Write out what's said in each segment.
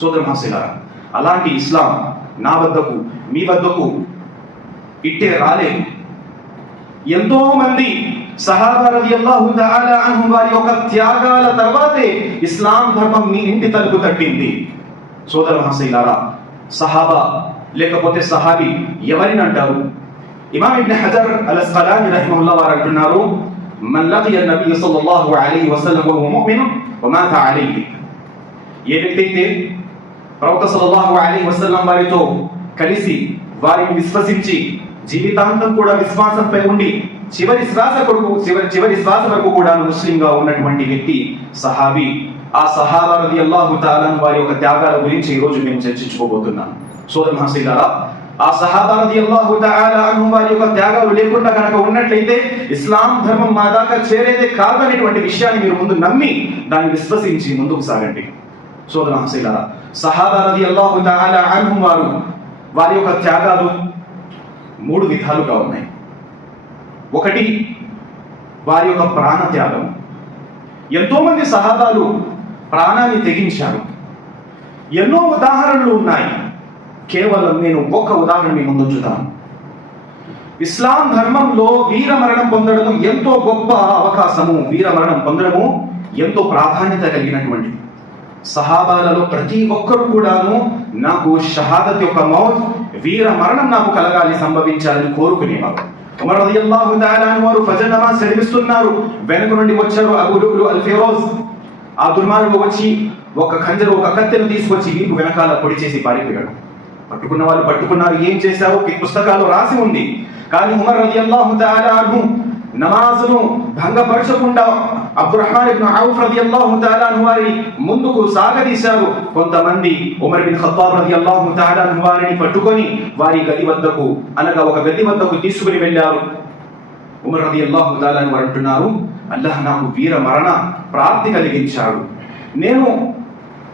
సోదర మహాశైలారా అలాంటి ఇస్లాం నా వద్దకు మీ వద్దకు ఇట్టే రాలేదు. ఎంతో మంది వారి యొక్క త్యాగాల తర్వాతే ఇస్లాం ధర్మం మీ ఇంటి తలుపు తట్టింది. సోదర మహాశైలారా సహాబా లేకపోతే సహాబి ఎవరిని అంటారు? ఇమామ్ ఇబ్న్ హజర్ అల్ అస్కలాని రహిమహుల్లా వారు అంటున్నారు మన్ లqiయ నబీ సల్లల్లాహు అలైహి వసల్లం వహువ ముమిన్ వమాత ఏ వ్యక్తి అయితే ప్రవక్త సల్లల్లాహు అలైహి వసల్లం వారితో కలిసి వారిని విశ్వసించి జీవితాంతం కూడా విశ్వాసంపై ఉండి చివరి శ్వాస కొడుకు చివరి చివరి శ్వాస వరకు కూడా ముస్లింగా ఉన్నటువంటి వ్యక్తి సహాబీ. ఆ సహాబా రలియల్లాహు తాలా వారి యొక్క త్యాగాల గురించి ఈ రోజు మేము చర్చించుకోబోతున్నాం. సోదర్ మహాశైలారా ఆ సహాబా రది అల్లాహు అన్హు వారి యొక్క త్యాగాలు లేకుండా కనుక ఉన్నట్లయితే ఇస్లాం ధర్మం మా దాకా చేరేదే కాదనేటువంటి విషయాన్ని మీరు ముందు నమ్మి దాన్ని విశ్వసించి ముందుకు సాగండి. సోదర మహాశైలారా సహాబా రలియల్లాహు తాలా అన్హు వారు వారి యొక్క త్యాగాలు మూడు విధాలుగా ఉన్నాయి. ఒకటి వారి యొక్క ప్రాణ త్యాగం ఎంతో మంది సహాబాలు ప్రాణాన్ని తెగించారు. ఎన్నో ఉదాహరణలు ఉన్నాయి. కేవలం నేను ఒక్క ఉదాహరణ మీ ముందు ఇస్లాం ధర్మంలో వీర మరణం పొందడము ఎంతో గొప్ప అవకాశము. వీర మరణం పొందడము ఎంతో ప్రాధాన్యత కలిగినటువంటిది. సహాబాలలో ప్రతి ఒక్కరు కూడాను నాకు షహాదత్ యొక్క మౌత్ వీర మరణం నాకు కలగాలి సంభవించాలని కోరుకునేవారు. ఉమర్ రలియల్లాహు తఆలా వారు ఫజర్ నమాజ్ చదివిస్తున్నారు వెనుక నుండి వచ్చారు అబూ లులు అల్ ఫిరోజ్ ఆ దుర్మార్గుడు వచ్చి ఒక ఖంజరు ఒక కత్తెను తీసుకొచ్చి వీపు వెనకాల పొడి చేసి పారిపోయాడు పట్టుకున్న వాళ్ళు పట్టుకున్నారు ఏం చేశారో ఈ పుస్తకాలు రాసి ఉంది. కానీ ఉమర్ రలియల్లాహు తఆలా అన్హు నమాజును భంగపరచకుండా అబ్దుర్రహమాన్ ఇబ్న్ ఔఫ్ రలియల్లాహు తఆలా అన్హు వారిని ముందుకు సాగదీశారు. కొంతమంది ఉమర్ బిన్ ఖత్తాబ్ రలియల్లాహు తఆలా అన్హు వారిని పట్టుకొని వారి గది వద్దకు అనగా ఒక గది వద్దకు తీసుకుని వెళ్ళారు. ఉమర్ రలియల్లాహు తఆలా అన్హు వారు అంటున్నారు అల్లాహ్ నాకు వీర మరణ ప్రాప్తి కలిగించాడు. నేను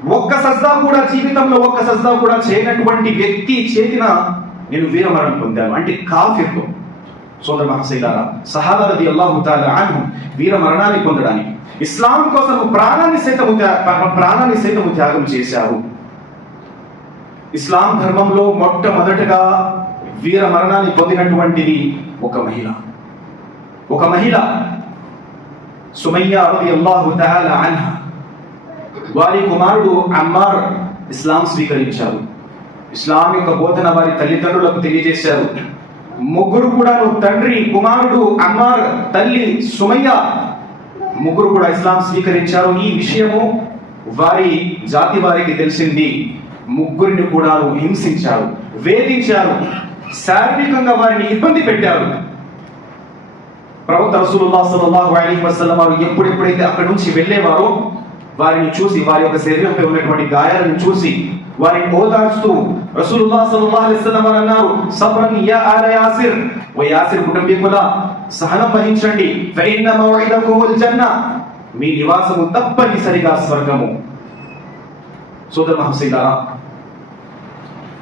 ఒక్క సజ్జా కూడా జీవితంలో ఒక్క సజ్జా కూడా చేయనటువంటి వ్యక్తి చేతిన నేను వీరమరణం పొందాను. అంటే కాఫీతో సోదర మహాశైలారా సహాబా రది అల్లాహు తాలా వీర మరణాన్ని పొందడానికి ఇస్లాం కోసం ప్రాణాన్ని సైతము ప్రాణాన్ని సైతము త్యాగం చేశారు. ఇస్లాం ధర్మంలో మొట్టమొదటగా వీర మరణాన్ని పొందినటువంటిది ఒక మహిళ. ఒక మహిళ సుమయ్య రది అల్లాహు తాలా అన్హా. వారి కుమారుడు అమ్మార్ ఇస్లాం స్వీకరించారు. ఇస్లాం యొక్క బోధన వారి తల్లిదండ్రులకు తెలియజేశారు. ముగ్గురు కూడా తండ్రి కుమారుడు అమ్మార్ తల్లి సుమయ్య. ముగ్గురు కూడా ఇస్లాం స్వీకరించారు. ఈ విషయము వారి జాతి వారికి తెలిసింది. ముగ్గురిని కూడా హింసించారు వేధించారు శారీరకంగా వారిని ఇబ్బంది పెట్టారు ప్రవక్త రసూలుల్లా సల్లల్లాహు అలైహి వసల్లం వారు ఎప్పుడెప్పుడైతే అక్కడి నుంచి వెళ్ళేవారో వారిని చూసి వారి యొక్క శరీరంపై ఉన్నటువంటి గాయాలను చూసి వారిని ఓదార్చుతూ రసూలుల్లాహ్ సల్లల్లాహు అలైహి వసల్లం వారు అన్నారు సబ్రన్ యా ఆల యాసిర్. ఓ యాసిర్ కుటుంబీకుల సహనం వహించండి. ఫైన్న మౌఇదకుముల్ జన్న మీ నివాసము తప్పనిసరిగా స్వర్గము. సోదర మహసీదారా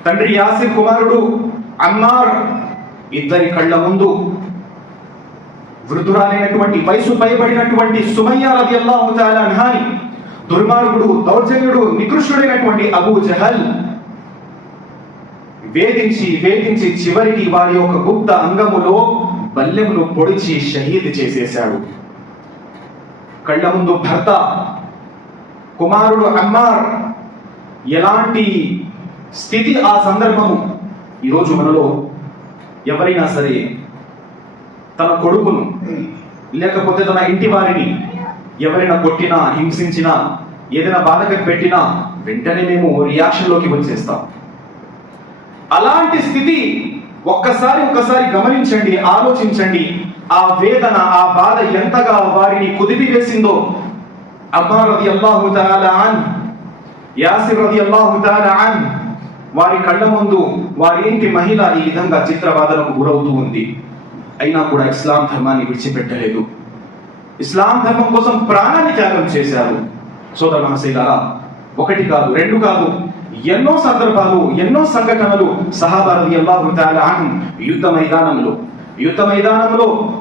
తండ్రి యాసిర్ కుమారుడు అమ్మార్ ఇద్దరి కళ్ళ ముందు వృద్ధురాలైనటువంటి వయసు పైబడినటువంటి సుమయ్య రలియల్లాహు తాలా అన్హాని దుర్మార్గుడు దౌర్జన్యుడు నికృష్టుడైనటువంటి అబూ జహల్ వేధించి వేధించి చివరికి వారి యొక్క గుప్త అంగములో బల్లెమును పొడిచి షహీద్ చేసేశాడు. కళ్ళ ముందు భర్త కుమారుడు అమ్మార్ ఎలాంటి స్థితి ఆ సందర్భము? ఈరోజు మనలో ఎవరైనా సరే తన కొడుకును లేకపోతే తన ఇంటి వారిని ఎవరైనా కొట్టినా హింసించినా ఏదైనా బాధకం పెట్టినా వెంటనే మేము రియాక్షన్లోకి వచ్చేస్తాం. అలాంటి స్థితి ఒక్కసారి ఒక్కసారి గమనించండి ఆలోచించండి. ఆ వేదన ఆ బాధ ఎంతగా వారిని కుదిపి వేసిందో అబ్బా రది అల్లాహు అన్ యాసిర్ రది అల్లాహు వారి కళ్ళ ముందు వారి ఇంటి మహిళ ఈ విధంగా చిత్రవాదనకు గురవుతూ ఉంది. అయినా కూడా ఇస్లాం ధర్మాన్ని విడిచిపెట్టలేదు. ఇస్లాం ధర్మం కోసం ప్రాణాన్ని త్యాగం చేశారు. సోదర మహాశైలారా ఒకటి కాదు రెండు కాదు ఎన్నో సందర్భాలు ఎన్నో సంఘటనలు సహాబారది అల్లాహు తాలా యుద్ధ మైదానంలో. యుద్ధ మైదానంలో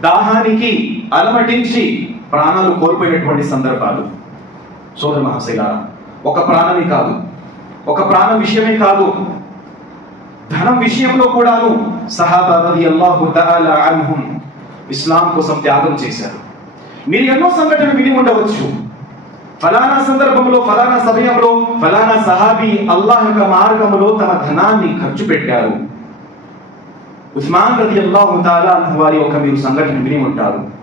దాహానికి అలమటించి ప్రాణాలు కోల్పోయినటువంటి సందర్భాలు. సోదర మహాశైలారా ఒక ప్రాణమే కాదు ఒక ప్రాణ విషయమే కాదు ధనం విషయంలో కూడాను సహాబారది అల్లాహు తాలా అన్హుం ఇస్లాం కోసం త్యాగం చేశారు. మీరు ఎన్నో సంఘటనలు విని ఉండవచ్చు. ఫలానా సందర్భంలో ఫలానా సమయంలో ఫలానా సహాబీ అల్లాహ్ యొక్క మార్గంలో తమ ధనాన్ని ఖర్చు పెట్టారు. ఉస్మాన్ రది అల్లాహు తాలా వారి ఒక మీరు సంఘటన విని ఉంటారు.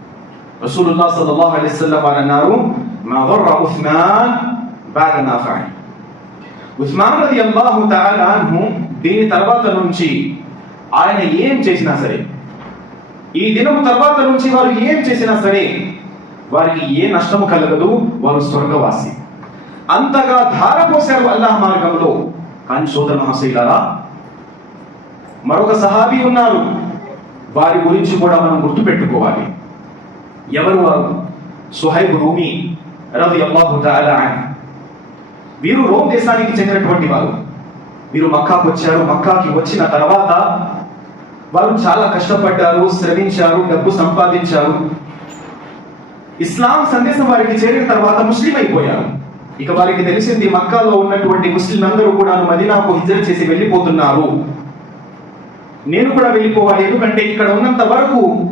రసూలుల్లాహ్ సల్లల్లాహు అలైహి వసల్లం వారు అన్నారు మదర్ర ఉస్మాన్ బాగ నాఫై ఉస్మాన్ రది అల్లాహు తాలా దీని తర్వాత నుంచి ఆయన ఏం చేసినా సరే ఈ దినం తర్వాత నుంచి వారు ఏం చేసినా సరే వారికి ఏ నష్టము కలగదు వారు స్వర్గవాసి. అంతగా ధారపోశారు అల్లాహ్ మార్గంలో. కానీ సోదర మహాశైలారా మరొక సహాబీ ఉన్నారు. వారి గురించి కూడా మనం గుర్తుపెట్టుకోవాలి. ఎవరు వారు? సుహైబ్ రూమి రవి అల్లాహు వీరు రోమ్ దేశానికి చెందినటువంటి వారు. వీరు మక్కాకు వచ్చారు. మక్కాకి వచ్చిన తర్వాత వారు చాలా కష్టపడ్డారు శ్రమించారు డబ్బు సంపాదించారు. ఇస్లాం సందేశం వారికి చేరిన తర్వాత ముస్లిం అయిపోయారు. ఇక వారికి తెలిసింది మక్కాలో ఉన్నటువంటి ముస్లిం అందరూ కూడా మదీనాకు హిజర చేసి వెళ్ళిపోతున్నారు. నేను కూడా వెళ్ళిపోవాలి ఎందుకంటే ఇక్కడ ఉన్నంత వరకు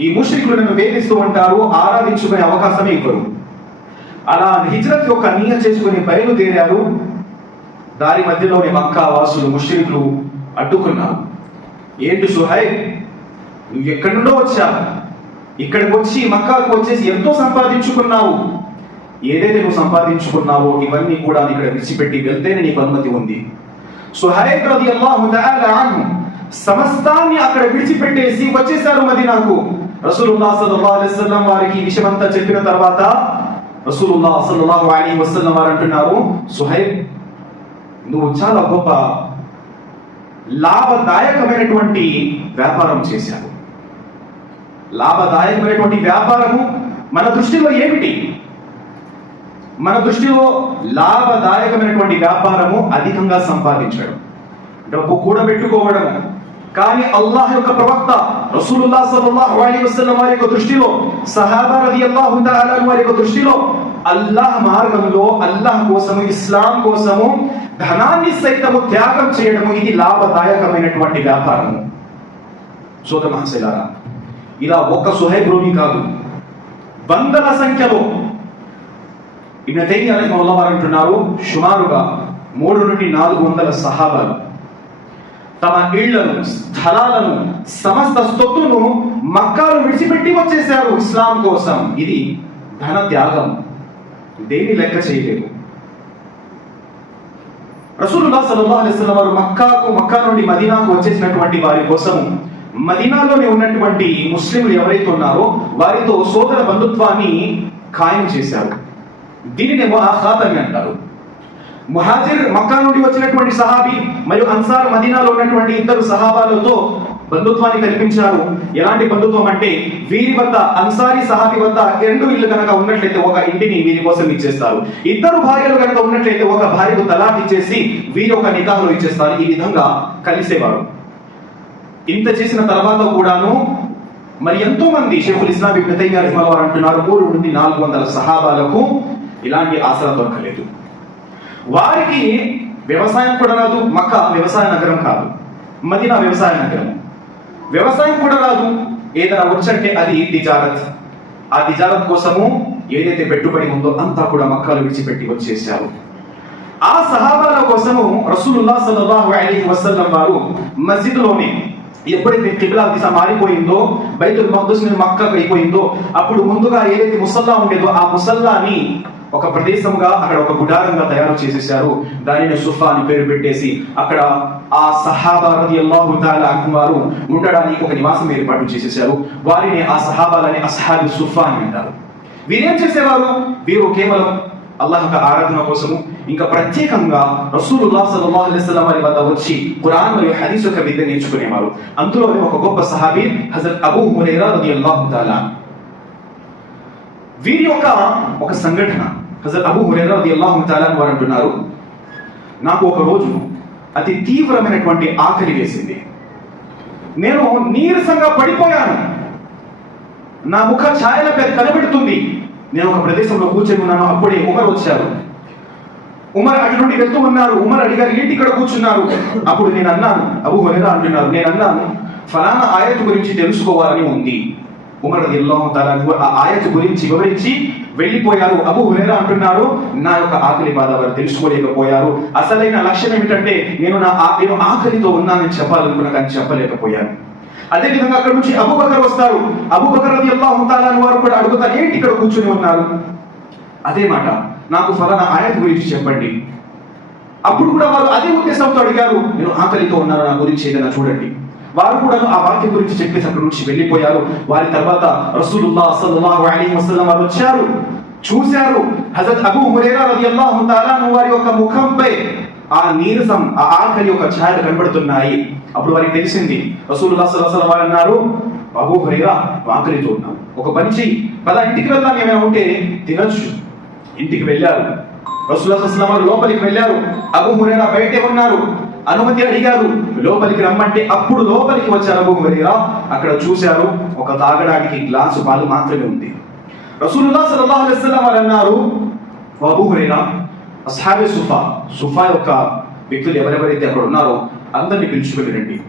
ఈ ముష్రికులు నన్ను వేధిస్తూ ఉంటారు ఆరాధించుకునే అవకాశమే ఇవ్వరు. అలా హిజ్రత్ యొక్క నీయ చేసుకుని బయలుదేరారు. దారి మధ్యలోని మక్కా వాసులు ముష్రికులు అడ్డుకున్నారు. ఏంటి సుహైబ్? నువ్వు ఎక్కడి నుండో వచ్చా? ఇక్కడికి వచ్చి మక్కాకు వచ్చేసి ఎంతో సంపాదించుకున్నావు. ఏదైతే నువ్వు సంపాదించుకున్నావో ఇవన్నీ కూడా ఇక్కడ విడిచిపెట్టి వెళ్తేనే నీకు అనుమతి ఉంది. సుహైబ్ రది అల్లాహు అన్హు సమస్తాన్ని అక్కడ విడిచిపెట్టేసి వచ్చేసారు మదీనాకు. రసూలుల్లాహ్ సల్లల్లాహు అలైహి వసల్లం వారికి ఈ విషయమంతా చెప్పిన తర్వాత రసూలుల్లాహ్ సల్లల్లాహు అలైహి వసల్లం వారు అంటున్నారు సుహైబ్ నువ్వు చాలా గొప్ప లాభదాయకమైనటువంటి వ్యాపారం చేశారు. లాభదాయకమైనటువంటి వ్యాపారము మన దృష్టిలో ఏమిటి? మన దృష్టిలో లాభదాయకమైనటువంటి వ్యాపారము అధికంగా సంపాదించడం. డబ్బు కూడబెట్టుకోవడం కానీ అల్లాహ్ యొక్క ప్రవక్త రసూలుల్లా సల్లల్లాహు అలైహి వసల్లం వారి యొక్క దృష్టిలో సహాబా రలియల్లాహు తఆలా వారి యొక్క దృష్టిలో అల్లాహ్ మార్గంలో అల్లాహ్ కోసము ఇస్లాం కోసము ధనాన్ని సైతము త్యాగం చేయడము ఇది లాభదాయకమైనటువంటి వ్యాపారము సోద మహాశైలారా ఇలా ఒక్క సుహైబ్ రూమి కాదు వందల సంఖ్యలో ఇబ్న తైమియా రహిమహుల్లాహ్ అంటున్నారు సుమారుగా మూడు నుండి నాలుగు వందల సహాబాలు తమ ఇళ్ళను స్థలాలను సమస్త స్తొత్తును మక్కాలు విడిచిపెట్టి వచ్చేశారు ఇస్లాం కోసం. ఇది ధన త్యాగం దేని లెక్క చేయలేదు? రసూలుల్లా సల్లల్లాహు అలైహి వసల్లం వారు మక్కాకు మక్కా నుండి మదీనాకు వచ్చేసినటువంటి వారి కోసం మదీనాలోనే ఉన్నటువంటి ముస్లింలు ఎవరైతే ఉన్నారో వారితో సోదర బంధుత్వాన్ని ఖాయం చేశారు. దీనిని ముహాఖాత్ అని అంటారు. మహాజిర్ మక్కా నుండి వచ్చినటువంటి సహాబీ మరియు అన్సార్ మదీనాలో ఉన్నటువంటి ఇద్దరు సహాబాలతో బంధుత్వాన్ని కల్పించారు. ఎలాంటి బంధుత్వం అంటే వీరి వద్ద అన్సారీ సహాబి వద్ద రెండు ఇల్లు కనుక ఉన్నట్లయితే ఒక ఇంటిని వీరి కోసం ఇచ్చేస్తారు. ఇద్దరు భార్యలు కనుక ఉన్నట్లయితే ఒక భార్యకు తలాక్ ఇచ్చేసి వీరి ఒక నికాహులు ఇచ్చేస్తారు. ఈ విధంగా కలిసేవారు. ఇంత చేసిన తర్వాత కూడాను మరి ఎంతో మంది షేఫుల్ ఇస్లాం ఇబ్న తైమియా వారు అంటున్నారు మూడు నుండి నాలుగు వందల సహాబాలకు ఇలాంటి ఆసరా దొరకలేదు. వారికి వ్యవసాయం కూడా రాదు మక్క వ్యవసాయ నగరం కాదు మదీనా వ్యవసాయ నగరం. వ్యవసాయం కూడా రాదు. ఏదైనా వచ్చంటే అది తిజారత్. ఆ తిజారత్ కోసము ఏదైతే పెట్టుబడి ఉందో అంతా కూడా మక్కాలు విడిచిపెట్టి వచ్చేసారు ఆ సహాబాల కోసము రసూలుల్లా సల్లల్లాహు అలైహి వసల్లం వారు మసీదులోనే ఎప్పుడైతే కిబ్లా దిశ మారిపోయిందో బైతుల్ మక్దస్ నుండి మక్కకు అయిపోయిందో అప్పుడు ముందుగా ఏదైతే ముసల్లా ఉండేదో ఆ ముసల్లాని ఒక ప్రదేశంగా అక్కడ ఒక గుడారంగా తయారు చేసేసారు దానిని సుఫా అని పేరు పెట్టేసి అక్కడ ఆ సహాబా రలియల్లాహు తఆలా వారు ఉండడానికి ఒక నివాసం ఏర్పాటు చేసేసారు వారిని ఆ సహాబాలని అసహాబి సుఫా అని అంటారు. వీరేం చేసేవారు? వీరు కేవలం అల్లాహ్ యొక్క ఆరాధన కోసము ఇంకా ప్రత్యేకంగా రసూలుల్లా సల్లల్లాహు అలైహి వసల్లం వారి వద్ద వచ్చి ఖురాన్ మరియు హదీస్ యొక్క విద్య నేర్చుకునేవారు. అందులో ఒక గొప్ప సహాబీ హజరత్ అబూ హురైరా రలియల్లాహు తాలా వీరి యొక్క ఒక సంఘటన హజరత్ అబూ హురైరా రలియల్లాహు తాలా వారు అంటున్నారు. నాకు ఒక రోజు అతి తీవ్రమైనటువంటి ఆకలి వేసింది. నేను నీరసంగా పడిపోయాను. నా ముఖ ఛాయల పేరు కనబడుతుంది. నేను ఒక ప్రదేశంలో కూర్చొని ఉన్నాను అప్పుడే ఉమర్ వచ్చారు ఉమర్ అటు నుండి వెళ్తూ ఉన్నారు. ఉమర్ అడిగారు ఏంటి ఇక్కడ కూర్చున్నారు? అప్పుడు నేను అన్నాను అబు హురైరా అంటున్నారు. నేను అన్నాను ఫలానా ఆయత్ గురించి తెలుసుకోవాలని ఉంది. ఉమర్ రలియల్లాహు తాలా ఆ ఆయత్ గురించి వివరించి వెళ్ళిపోయారు. అబు హురేరా అంటున్నారు నా యొక్క ఆకలి బాధ వారు తెలుసుకోలేకపోయారు. అసలైన లక్ష్యం ఏమిటంటే నేను నా ఆ- నేను ఆకలితో ఉన్నానని చెప్పాలనుకున్నా కానీ చెప్పలేకపోయాను. అదే విధంగా అక్కడ నుంచి అబుబకర్ వస్తారు. అబుబకర్ రలియల్లాహు తాలా ఉంటారని వారు కూడా అడుగుతారు ఏంటి ఇక్కడ కూర్చుని ఉన్నారు? అదే మాట. నాకు ఫలానా ఆయత్ గురించి చెప్పండి. అప్పుడు కూడా వారు అదే ఉద్దేశంతో అడిగారు నేను ఆకలితో ఉన్నాను? నా గురించి ఏదైనా చూడండి. వారు కూడా ఆ వాక్యం గురించి చెప్పేసి అక్కడి నుంచి వెళ్ళిపోయారు. వారి తర్వాత రసూలుల్లా సల్లల్లాహు అలైహి వసల్లం వారు వచ్చారు. చూశారు. హజరత్ అబూ హురైరా రలియల్లాహు తాలా వారి యొక్క ముఖంపై ఆ నీరసం ఆ ఆకలి యొక్క ఛాయలు కనబడుతున్నాయి. అప్పుడు వారికి తెలిసింది రసూలుల్లాహ్ సల్లల్లాహు వారు అన్నారు బాబు హురైరా వాకలితో ఉన్నాం ఒక పని చెయ్యి పద ఇంటికి వెళ్దాం ఏమైనా ఉంటే తినొచ్చు. ఇంటికి వెళ్ళారు. రసూలుల్లాహ్ వారు లోపలికి వెళ్ళారు. అబు హురేరా బయటే ఉన్నారు. అనుమతి అడిగారు. లోపలికి రమ్మంటే అప్పుడు లోపలికి వచ్చారు అబు హురేరా. అక్కడ చూశారు ఒక తాగడానికి గ్లాసు పాలు మాత్రమే ఉంది. రసూలుల్లా సల్లల్లాహు అలైహి వసల్లం వారు అన్నారు "ఓ అబూ హురైరా అస్హాబే సుఫా సుఫా యొక్క వ్యక్తులు ఎవరెవరైతే అక్కడ ఉన్నారో అందరిని పిలిచి రండి.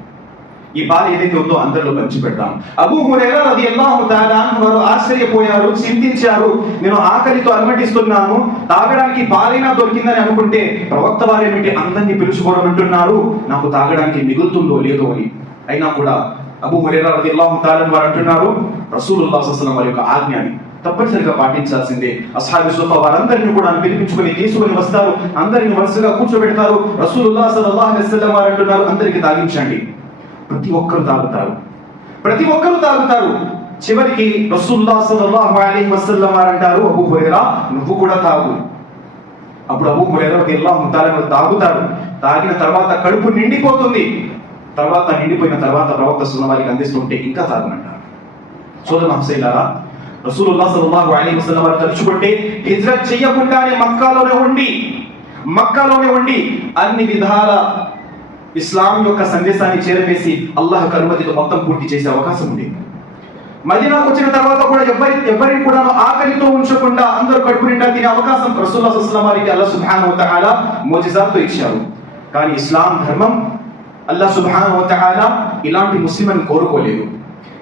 ఈ బాధ ఏదైతే ఉందో అందరిలో పంచిపెడతాం అబూ హురైరా రలియల్లాహు తఆలా వారు ఆశ్చర్యపోయారు చింతించారు. నేను ఆకలితో అలమటిస్తున్నాను తాగడానికి పాలైనా దొరికిందని అనుకుంటే ప్రవక్త వారేమిటి అందరినీ పిలుచుకోవడం అంటున్నారు? నాకు తాగడానికి మిగులుతుందో లేదో అని. అయినా కూడా అబూ హురైరా రలియల్లాహు తఆలా తాలని వారు అంటున్నారు రసూలుల్లాహి వారి యొక్క ఆజ్ఞని తప్పనిసరిగా పాటించాల్సిందే. అసహాబి సుఫా వారందరిని కూడా పిలిపించుకుని తీసుకొని వస్తారు. అందరిని వరుసగా కూర్చోబెడతారు. రసూలుల్లా సల్లాహ్ అలైహి వారు అంటున్నారు అందరికి తాగించండి. ప్రతి ఒక్కరు తాగుతారు. ప్రతి ఒక్కరు తాగుతారు. చివరికి రసూల్లా సల్లల్లాహు అలీ వసల్లం వారు అంటారు అబూ హురేరా నువ్వు కూడా తాగు. అప్పుడు అబూ హురేరా రలియల్లాహు ఉంటారని తాగుతారు. తాగిన తర్వాత కడుపు నిండిపోతుంది. తర్వాత నిండిపోయిన తర్వాత ప్రవక్త సున్న వారికి అందిస్తుంటే ఇంకా తాగమంటారు. సోదర హంసైలారా రసూలుల్లాహ్ సల్లల్లాహు అలైహి వసల్లం తలుచుకుంటే హిజ్రత్ చేయకుండానే మక్కాలోనే ఉండి మక్కాలోనే ఉండి అన్ని విధాల ఇస్లాం యొక్క సందేశాన్ని చేరవేసి అల్లాహ్ కరుమతితో మొత్తం పూర్తి చేసే అవకాశం ఉంది. మదీనాకు వచ్చిన తర్వాత కూడా ఎవరి ఎవరిని కూడా ఆకలితో ఉంచకుండా అందరూ కడుపు నిండా తినే అవకాశం రసూల్లా సుస్లాం వారికి అల్లా సుబ్హాన్ తహాలా మోజిజాతో ఇచ్చారు. కానీ ఇస్లాం ధర్మం అల్లా సుబ్హాన్ తహాలా ఇలాంటి ముస్లిం అని కోరుకోలేదు.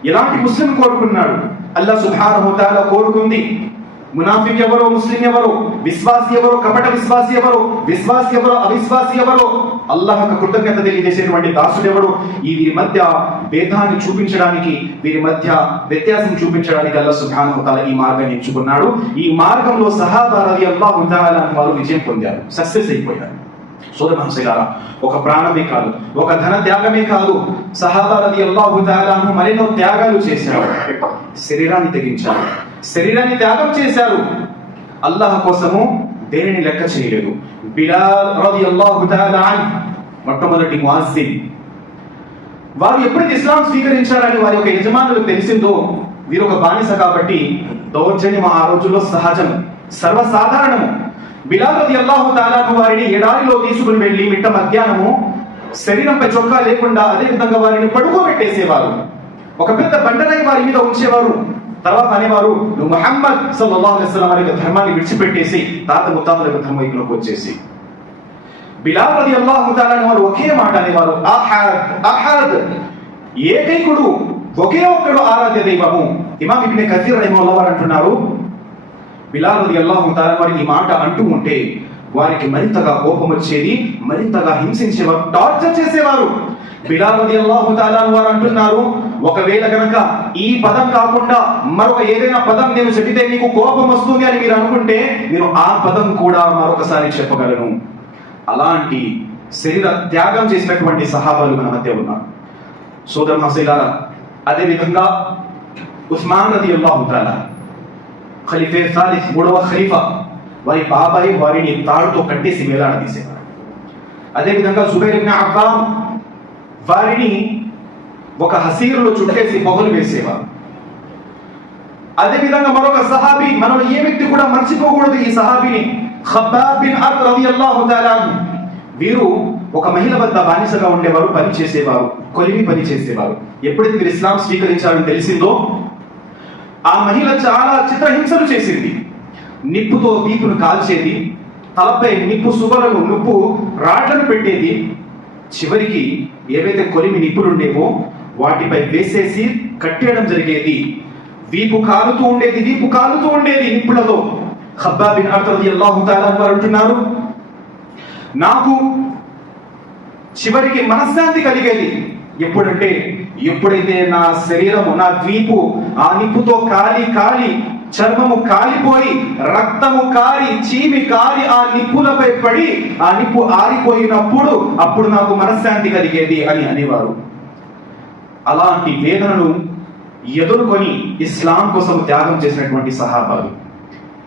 ఎలాంటి ముస్లిం కోరుకున్నాడు. అల్లా సుబ్హానహు వ కోరుకుంది. మునాఫిక్ ఎవరో ముస్లిం ఎవరో విశ్వాసి ఎవరో కపట విశ్వాసి ఎవరో విశ్వాసి ఎవరో అవిశ్వాసి ఎవరో? అల్లాహకు కృతజ్ఞత తెలియజేసేటువంటి దాసుడు ఎవరు? ఈ వీరి మధ్య భేదాన్ని చూపించడానికి వీరి మధ్య వ్యత్యాసం చూపించడానికి అల్లా సుబ్హానహు తాలా ఈ మార్గాన్ని ఎంచుకున్నాడు. ఈ మార్గంలో సహాబా రలియల్లాహు తఆలా వారు విజయం పొందారు. సక్సెస్ అయిపోయారు. సోదర మహర్షిగారా ఒక ప్రాణమే కాదు ఒక ధన త్యాగమే కాదు. సహాబారది రలియల్లాహు తఆలా మరెన్నో త్యాగాలు చేశారు. శరీరాన్ని తెగించారు. శరీరాన్ని త్యాగం చేశారు. అల్లాహ్ కోసము దేనిని లెక్క చేయలేదు. బిలాల్ రలియల్లాహు తఆలా అన్హు మొట్టమొదటి ముఅజ్జిన్ వారు ఎప్పుడైతే ఇస్లాం స్వీకరించారని వారి యొక్క యజమానులకు తెలిసిందో వీరు ఒక బానిస కాబట్టి దౌర్జన్యం ఆ రోజుల్లో సహజం సర్వసాధారణము. బిలాల్ అల్లాహు తఆలా వారిని ఎడారిలో తీసుకుని వెళ్ళి మిట్ట మధ్యాహ్నము శరీరంపై చొక్కా లేకుండా అదే విధంగా వారిని పడుకోబెట్టేసేవారు. ఒక పెద్ద బండనై వారి మీద ఉంచేవారు. తర్వాత అనేవారు నువ్వు మహమ్మద్ సల్లల్లాహు అలైహి వసల్లం వారి యొక్క ధర్మాన్ని విడిచిపెట్టేసి తాత ముత్తాతల యొక్క ధర్మంలోకి వచ్చేసి. బిలాల్ రది అల్లాహు వారు ఒకే మాట అనేవారు అహద్ అహద్ ఏకైకుడు ఒకే ఒక్కడు ఆరాధ్య దైవము. ఇమాం ఇబ్నే కథీర్ రహిమహుల్లాహ్ వారు అంటున్నారు బిలాల్ ఎలా అల్లాహు వారి ఈ మాట అంటూ ఉంటే వారికి మరింతగా కోపం వచ్చేది మరింతగా హింసించేవారు టార్చర్ చేసేవారు. బిలాల్ అల్లాహు తాలా వారు అంటున్నారు. ఒకవేళ గనక ఈ పదం కాకుండా మరొక ఏదైనా పదం నేను చెబితే మీకు కోపం వస్తుంది అని మీరు అనుకుంటే నేను ఆ పదం కూడా మరొకసారి చెప్పగలను. అలాంటి శరీర త్యాగం చేసినటువంటి సహాబాలు మన మధ్య ఉన్నారు. సోదర మహసీలారా అదే విధంగా ఉస్మాన్ నది అల్లాహు తాలా ఖలీఫే సాలిస్ మూడవ ఖలీఫా. వారి బాబాయి వారిని తాడుతో కట్టేసి వేలాడదీసేవారు తీసేవాడు అదేవిధంగా జుబైర్ ఇబ్న్ అవ్వాం వారిని ఒక హసీరులో చుట్టేసి పొగలు వేసేవారు. అదేవిధంగా మరొక సహాబీ మనం ఏ వ్యక్తి కూడా మర్చిపోకూడదు ఈ సహాబీని. ఖబ్బాబ్ బిన్ అర్ రలియల్లాహు తఆలా వీరు ఒక మహిళ వద్ద బానిసగా ఉండేవారు పని చేసేవారు కొలిమి పని చేసేవారు. ఎప్పుడైతే వీరు ఇస్లాం స్వీకరించారని తెలిసిందో ఆ మహిళ చాలా చిత్రహింసలు చేసింది. నిప్పుతో వీపును కాల్చేది తలపై నిప్పు సుబలను నిప్పు రాడ్లను పెట్టేది. చివరికి ఏవైతే కొలిమి నిప్పులుండేవో వాటిపై వేసేసి కట్టేయడం జరిగేది. వీపు కాలుతూ ఉండేది వీపు కాలుతూ ఉండేది నిప్పులలో. ఖబ్బా బిన్ అర్తది అల్లాహు వారు అంటున్నారు నాకు చివరికి మనశ్శాంతి కలిగేది ఎప్పుడంటే ఎప్పుడైతే నా శరీరము నా ద్వీపు ఆ నిప్పుతో కాలి కాలి చర్మము కాలిపోయి రక్తము కారి చీమి కారి ఆ నిప్పులపై పడి ఆ నిప్పు ఆరిపోయినప్పుడు అప్పుడు నాకు మనశ్శాంతి కలిగేది అని అనేవారు. అలాంటి వేదనను ఎదుర్కొని ఇస్లాం కోసం త్యాగం చేసినటువంటి సహాబాలు.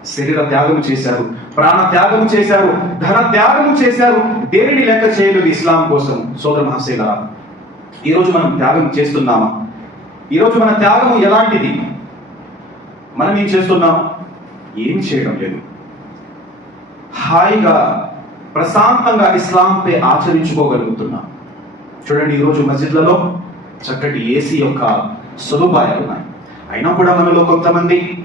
శరీర త్యాగం చేశారు ప్రాణ త్యాగం చేశారు ధన త్యాగం చేశారు దేనిని లెక్క చేయలేదు ఇస్లాం కోసం సోదర మహాశైల ఈరోజు మనం త్యాగం చేస్తున్నామా? ఈరోజు మన త్యాగము ఎలాంటిది? మనం ఏం చేస్తున్నాం? ఏం చేయడం లేదు. హాయిగా ప్రశాంతంగా ఇస్లాంపై ఆచరించుకోగలుగుతున్నాం. చూడండి ఈరోజు మస్జిద్లలో చక్కటి ఏసీ యొక్క సదుపాయాలు ఉన్నాయి. అయినా కూడా మనలో కొంతమంది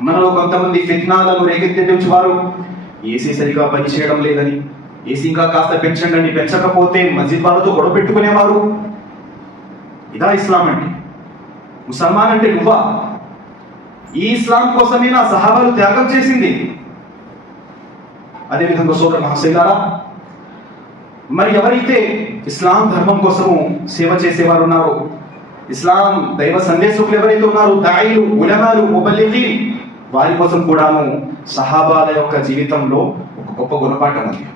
మనలో కొంతమంది ఫిత్నాలను రేకెత్తించి వారు ఏసీ సరిగా పనిచేయడం లేదని ఏసీ ఇంకా కాస్త పెంచండి పెంచకపోతే మస్జిద్ వాళ్ళతో గొడవ పెట్టుకునేవారు. ఇదా ఇస్లాం అంటే. ముసల్మాన్ అంటే గుహ ఈ ఇస్లాం కోసమే నా సహాబాలు త్యాగం చేసింది. అదేవిధంగా సోదర మహాశైలారా మరి ఎవరైతే ఇస్లాం ధర్మం కోసము సేవ చేసేవారు ఉన్నారో ఇస్లాం దైవ సందేశకులు ఎవరైతే ఉన్నారో దాయిలు ఉలమాలు ముబల్లిహి వారి కోసం కూడాను సహాబాల యొక్క జీవితంలో ఒక గొప్ప గుణపాఠం ఉంది.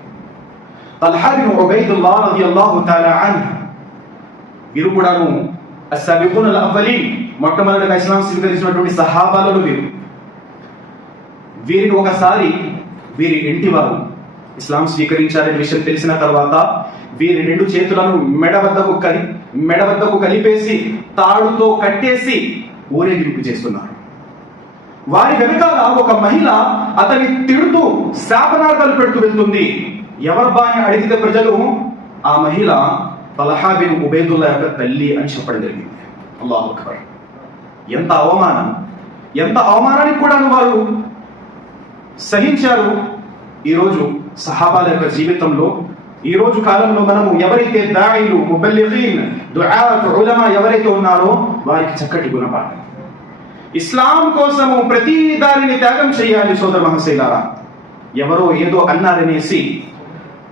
తల్హా బిన్ ఉబైదుల్లాహ్ రలియల్లాహు తఆలా అన్హు వీరు కూడాను అస్సాబికున్ అవ్వలి మొట్టమొదటిగా ఇస్లాం స్వీకరించినటువంటి సహాబాలను వీరు. వీరిని ఒకసారి వీరి ఇంటి వారు ఇస్లాం స్వీకరించారనే విషయం తెలిసిన తర్వాత వీరి రెండు చేతులను మెడ వద్దకు కలి మెడ వద్దకు కలిపేసి తాడుతో కట్టేసి ఊరేగింపు చేస్తున్నారు. వారి వెనకాల ఒక మహిళ అతన్ని తిడుతూ శాపనార్థాలు పెడుతూ వెళ్తుంది. ఎవరు బాని అడిగితే ప్రజలు ఆ మహిళ తలహా బిన్ ఉబేదుల్లా యొక్క తల్లి అని చెప్పడం జరిగింది అల్లాహ్ అక్బర్ ఎంత అవమానం ఎంత అవమానానికి కూడా వారు సహించారు ఈరోజు సహాబాల యొక్క జీవితంలో ఈ రోజు కాలంలో మనము ఎవరైతే దాయిలు ముబల్లిగీన్ దుఆత్ ఉలమా ఎవరైతే ఉన్నారో వారికి చక్కటి గుణపాఠం ఇస్లాం కోసము ప్రతి దానిని త్యాగం చేయాలి సోదర మహాశైలారా ఎవరో ఏదో అన్నారనేసి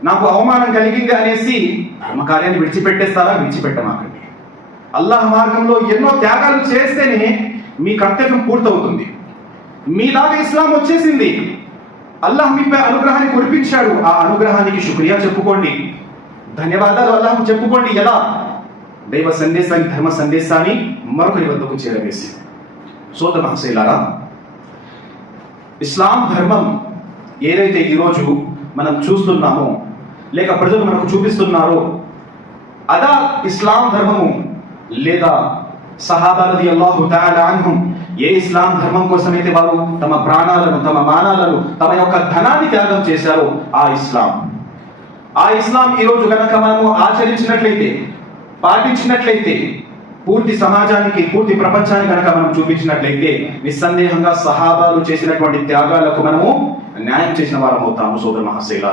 నాకు అవమానం కలిగింది అనేసి కర్మకార్యాన్ని విడిచిపెట్టేస్తారా? విడిచిపెట్టమాకండి. అల్లాహ్ మార్గంలో ఎన్నో త్యాగాలు చేస్తేనే మీ కర్తవ్యం పూర్తవుతుంది. మీలాగా ఇస్లాం వచ్చేసింది. అల్లాహ్ మీపై అనుగ్రహాన్ని కురిపించాడు. ఆ అనుగ్రహానికి శుక్రియా చెప్పుకోండి. ధన్యవాదాలు అల్లాహ్ చెప్పుకోండి. ఎలా? దైవ సందేశాన్ని ధర్మ సందేశాన్ని మరొకరి వద్దకు చేరవేసి. సోదర మహాశైలారా ఇస్లాం ధర్మం ఏదైతే ఈరోజు మనం చూస్తున్నామో లేక ప్రజలు మనకు చూపిస్తున్నారో. అదా ఇస్లాం ధర్మము? లేదా సహాబాలది అల్లాహు తఆలా ఏ ఇస్లాం ధర్మం కోసమైతే వారు తమ ప్రాణాలను తమ మానాలను తమ యొక్క ధనాన్ని త్యాగం చేశారో ఆ ఇస్లాం. ఆ ఇస్లాం ఈరోజు కనుక మనము ఆచరించినట్లయితే పాటించినట్లయితే పూర్తి సమాజానికి పూర్తి ప్రపంచానికి కనుక మనం చూపించినట్లయితే నిస్సందేహంగా సహాబాలు చేసినటువంటి త్యాగాలకు మనము న్యాయం చేసిన వారం అవుతాము సోదర మహాశైల